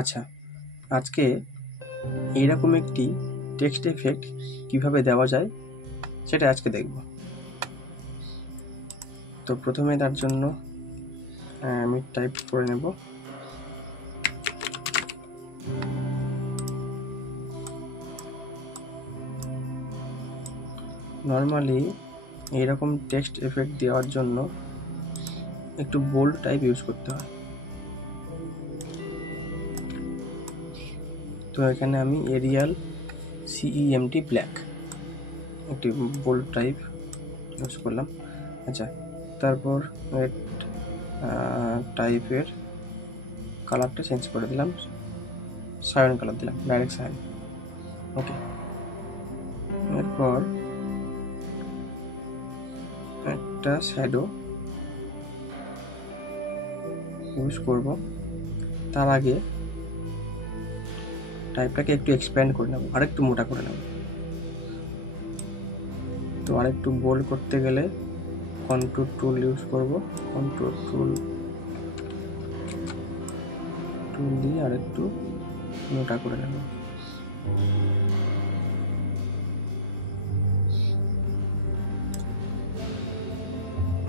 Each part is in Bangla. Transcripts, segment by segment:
আচ্ছা, আজকে এইরকম একটি টেক্সট এফেক্ট কিভাবে দেওয়া যায় সেটা আজকে দেখব। তো প্রথমে তার জন্য আমি টাইপ করে নেব নর্মালি এইরকম টেক্সট এফেক্ট দেওয়ার জন্য একটু বোল্ড টাইপ ইউজ করতে হয়। তো এখানে আমি এরিয়াল CEMT ব্ল্যাক একটি বোল্ড টাইপ ইউজ করলাম। আচ্ছা, তারপর টাইপের কালারটা চেঞ্জ করে দিলাম, সায়ান কালার দিলাম, ডাইরেক্ট সায়ান। ওকে, এরপর একটা শ্যাডো ইউজ করব। তার আগে টাইপটাকে একটু এক্সপ্যান্ড করে নেব, আরেকটু মোটা করে নেব। তো আরেকটু বোল্ড করতে গেলে কন্ট্রোল টুল ইউজ করব। কন্ট্রোল টুল দিয়ে আরেকটু মোটা করে নেব।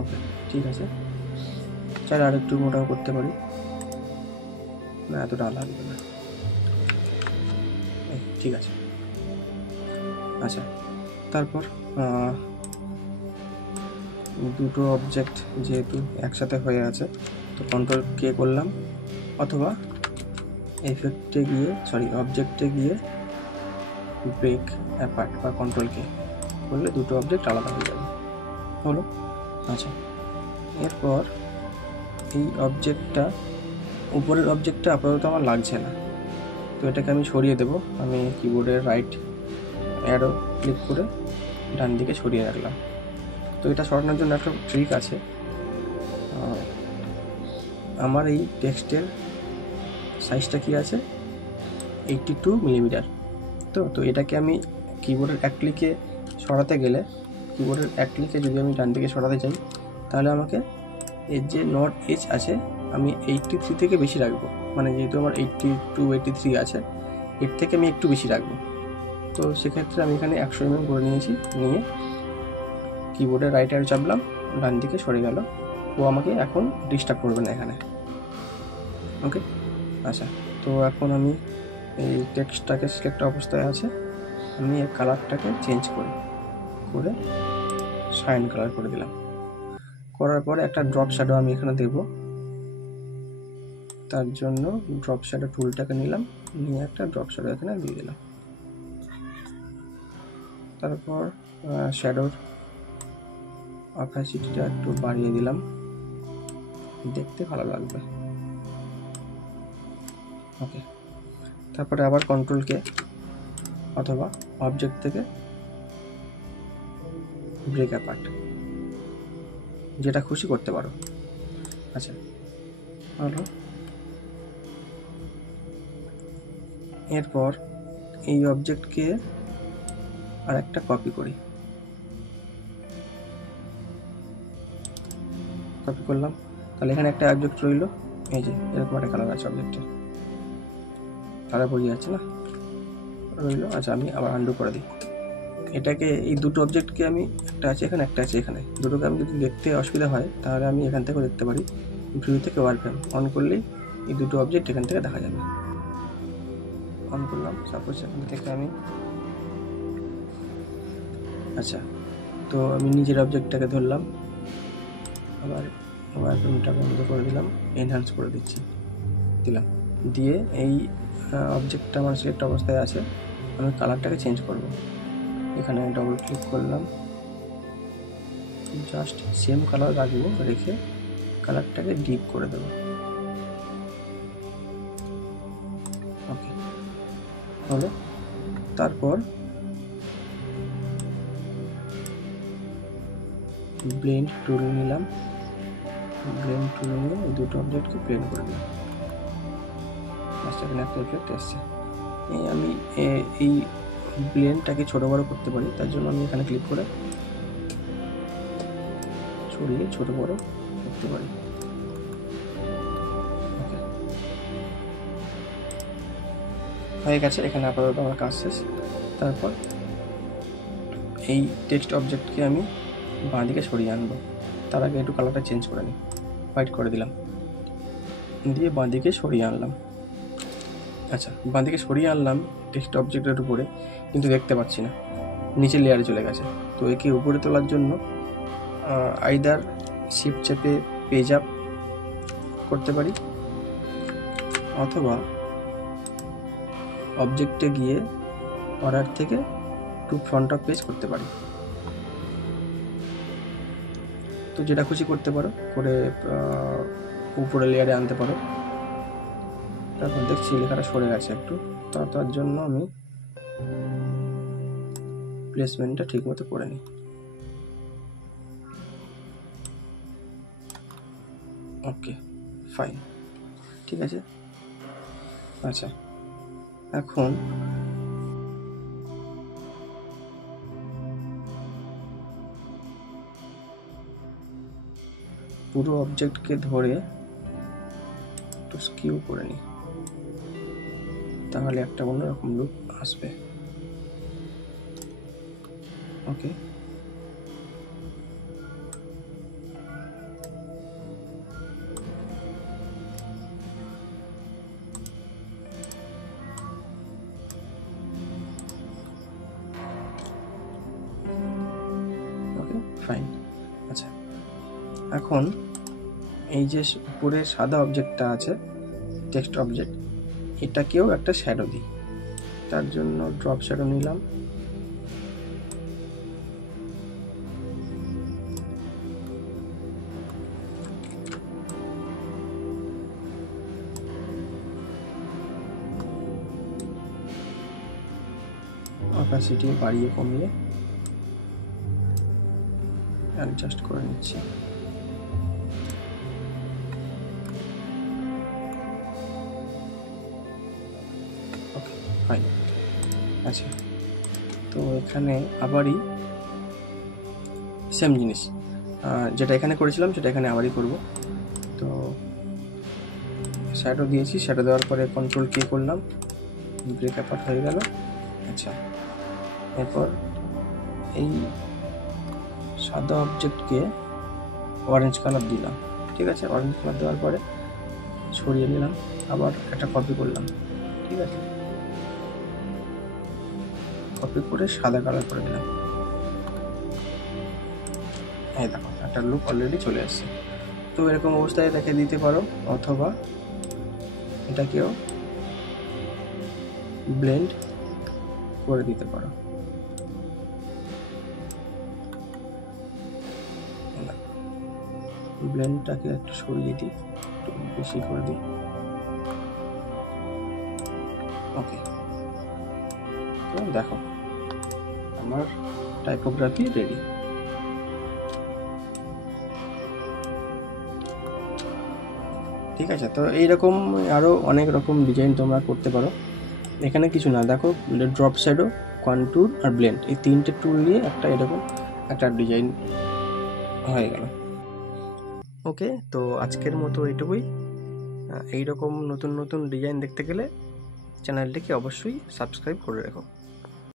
ওকে, ঠিক আছে। চাইলে আরেকটু মোটাও করতে পারি, না এতটা লাগবে না। ঠিক আছে। আচ্ছা, তারপর দুটো অবজেক্ট যেহেতু একসাথে হয়ে আছে, তো কন্ট্রোল কে করলাম, অথবা অবজেক্টে গিয়ে ব্রেক অ্যাপার্ট বা কন্ট্রোল কে করলে দুটো অবজেক্ট আলাদা হয়ে যাবে। হলো? আচ্ছা, এরপর এই অবজেক্টটা, উপরের অবজেক্টটা আপাতত আমার লাগছে না, তো এটাকে আমি সরিয়ে দেব। আমি কিবোর্ডের রাইট অ্যারো ক্লিক করে ডান দিকে সরিয়ে রাখলাম। তো এটা সরানোর জন্য একটা ট্রিক আছে। আমার এই টেক্সটের সাইজটা কি আছে, 82 মিলিমিটার। তো এটাকে আমি কিবোর্ডের এক ক্লিকে সরাতে গেলে, কিবোর্ডের এক ক্লিকে যদি আমি ডান দিকে সরাতে চাই, তাহলে আমাকে এর যে নট এজ আছে আমি 83 থেকে বেশি রাখবো। মানে যেহেতু আমার 82 83 আছে, এর থেকে আমি একটু বেশি রাখবো। তো সেক্ষেত্রে আমি এখানে 100 mm করে নিয়েছি। নিয়ে কিবোর্ডের রাইট অ্যারো চাপলাম, ডান দিকে সরে গেল। ও আমাকে এখন ডিস্টার্ব করবে না এখানে। ওকে, আচ্ছা। তো এখন আমি এই টেক্সটটাকে সিলেক্ট অবস্থায় আছে, আমি এর কালারটাকে চেঞ্জ করে শাইন কালার করে দিলাম। করার পরে একটা ড্রপ শ্যাডো আমি এখানে দেব। তার জন্য ড্রপ শ্যাডো টুলটাকে নিলাম, নিয়ে একটা ড্রপ শ্যাডো এখানে দিয়ে দিলাম। তারপর শ্যাডোর অপাসিটিটা একটু বাড়িয়ে দিলাম, দেখতে ভালো লাগবে। ওকে, তারপরে আবার কন্ট্রোল কে অথবা অবজেক্ট থেকে ব্রেক অ্যাপার্ট, যেটা খুশি করতে পারো। আচ্ছা, হলো। এরপর এই অবজেক্টকে আর একটা কপি করলাম। তাহলে এখানে একটা অবজেক্ট রইল, এই যে এরকম একটা কালার আছে অবজেক্টের, কালার বোঝা যাচ্ছে না, রইল। আচ্ছা, আমি আবার আন্ডু করে দিই এটাকে। এই দুটো অবজেক্টকে আমি, একটা আছে এখানে, একটা আছে এখানে, দুটোকে আমি যদি দেখতে অসুবিধা হয় তাহলে আমি এখান থেকেও দেখতে পারি। ভিউ থেকে ওয়ারফ্রেম অন করলেই এই দুটো অবজেক্ট এখান থেকে দেখা যাবে। অন করলাম, সাপোজ এখান থেকে আমি, আচ্ছা, তো আমি নিজের অবজেক্টটাকে ধরলাম, আবার ওয়ারফ্রেমটা বন্ধ করে দিলাম, এনহ্যান্স করে দিলাম। দিয়ে এই অবজেক্টটা আমার সিলেক্ট অবস্থায় আছে, আমি কালারটাকে চেঞ্জ করব। এখানে ডবল ক্লিক করলাম, জাস্ট সেম কালার রাখবো, রেখে কালারটাকে ডিপ করে দেবো। ওকে, হলো। তারপর ব্লেন্ড টুল নিলাম, ব্লেন্ড টুল নিয়ে এই দুটো অবজেক্টকে ব্লেন্ড করে দিলাম। এখানে একটা এফেক্ট আসছে। আমি এই ব্লেন্ডটাকে ছোটো বড়ো করতে পারি, তার জন্য আমি এখানে ক্লিক করে ছড়িয়ে ছোটো বড়ো করতে পারি। হয়ে গেছে। এখানে আপাতত আমার কাজ শেষ। তারপর এই টেক্সট অবজেক্টকে আমি বাঁ দিকে সরিয়ে আনবো। তার আগে একটু কালারটা চেঞ্জ করে নিই, হোয়াইট করে দিলাম, দিয়ে বাঁ দিকে সরিয়ে আনলাম। আচ্ছা, বাঁ দিকে সরিয়ে আনলাম টেক্সট অবজেক্টের উপরে, কিন্তু দেখতে পাচ্ছি না, নিচে লেয়ারে চলে গেছে। তো একে উপরে তোলার জন্য আইদার শিফট চেপে পেজ আপ করতে পারি, অথবা অবজেক্টে গিয়ে অর্ডার থেকে টু ফ্রন্ট অফ পেজ করতে পারি। তো যেটা খুশি করতে পারো, করে উপরে লেয়ারে আনতে পারো। তারপর দেখছি লেখাটা সরে গেছে একটু, তার জন্য আমি প্লেসমেন্টটা ঠিক মতো করে নিই। ওকে, ফাইন, ঠিক আছে। আচ্ছা, এখন পুরো অবজেক্টকে ধরে একটু স্কিউ করে নিই, তাহলে একটা অন্যরকম লুক আসবে। ওকে, ওকে, ফাইন। আচ্ছা, এখন এই যে উপরে সাদা অবজেক্টটা আছে, টেক্সট অবজেক্ট, এটাকেও একটা শ্যাডো দিই। তার জন্য ড্রপ শ্যাডো নিলাম, অপাসিটি বাড়িয়ে কমিয়ে অ্যাডজাস্ট করে নিচ্ছি। ওকে, ফাইন। আচ্ছা, তো এখানে আবারই সেম জিনিস, যেটা এখানে করেছিলাম সেটা এখানে আবারই করব। তো শ্যাডো দিয়েছি, শ্যাডো দেওয়ার পরে কন্ট্রোল কে করলাম, ব্রেক অ্যাপার্ট হয়ে গেল। আচ্ছা, এরপর এই সাদা অবজেক্টকে অরেঞ্জ কালার দিলাম, ঠিক আছে। অরেঞ্জ কালার দেওয়ার পরে সরিয়ে নিলাম, আবার একটা কপি করলাম, ঠিক আছে। কপি করে সাদা কালার করে দিলাম। এই দেখো, একটা লুক অলরেডি চলে আসছে। তো এরকম অবস্থায় রেখে দিতে পারো, অথবা এটাকেও ব্লেন্ড করে দিতে পারো। ব্লেন্ডটাকে একটু সরিয়ে দিই, একটু বেশি করে দিই। ওকে, তো দেখো আমার টাইপোগ্রাফি রেডি। ঠিক আছে, তো এইরকম আরও অনেক রকম ডিজাইন তোমরা করতে পারো। এখানে কিছু না, দেখো ড্রপ শ্যাডো, কন্ট্যুর আর ব্লেন্ড, এই তিনটে টুল নিয়ে একটা এরকম একটা ডিজাইন হয়ে গেল। ওকে, তো আজকের মতো এইটুকুই। এইরকম নতুন নতুন ডিজাইন দেখতে গেলে চ্যানেলটিকে অবশ্যই সাবস্ক্রাইব করে রেখো।